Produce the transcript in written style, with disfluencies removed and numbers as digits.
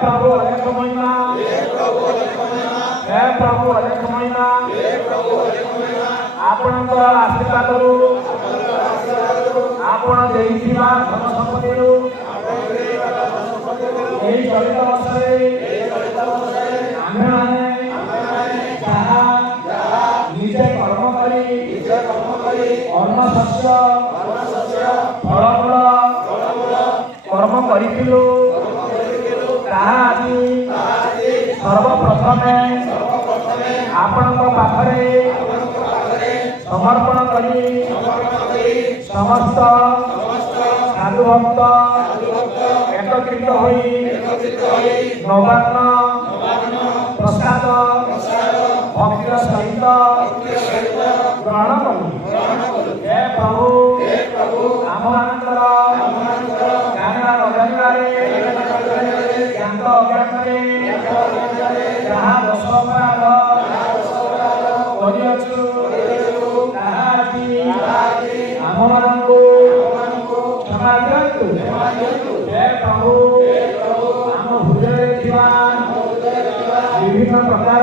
प्रभु अनेक महिमा, हे प्रभु अनेक महिमा, आपणकर आशीर्वादरू आपण देइथिबा धन संपत्तिरू एही चलित वर्षरे आम्भेमाने जहा निजे कर्म करी अन्न शस्य फलमूल कर्म करिथिलु ताहा आजि सर्वप्रथमे आपणक पाखरे समर्पण करी समस्त साधु भक्त एकत्रित होई नवान्न प्रसाद भक्तिर सहित ग्रहण कलु। हे प्रभु आमମାନଙ୍କର ଜ୍ଞାନ ଅଜ୍ଞାନରେ ଜ୍ଞାନ ଅଜ୍ଞାନରେ ଯାହା ଦୋଷ ଅପରାଧ କରିଅଛୁ ତାହା ଆଜି ଆମମାନଙ୍କୁ କ୍ଷମା ଦିଅନ୍ତୁ। हे प्रभु ଆମ ହୃଦୟରେ ଥିବା ବିଭିନ୍ନ ପ୍ରକାର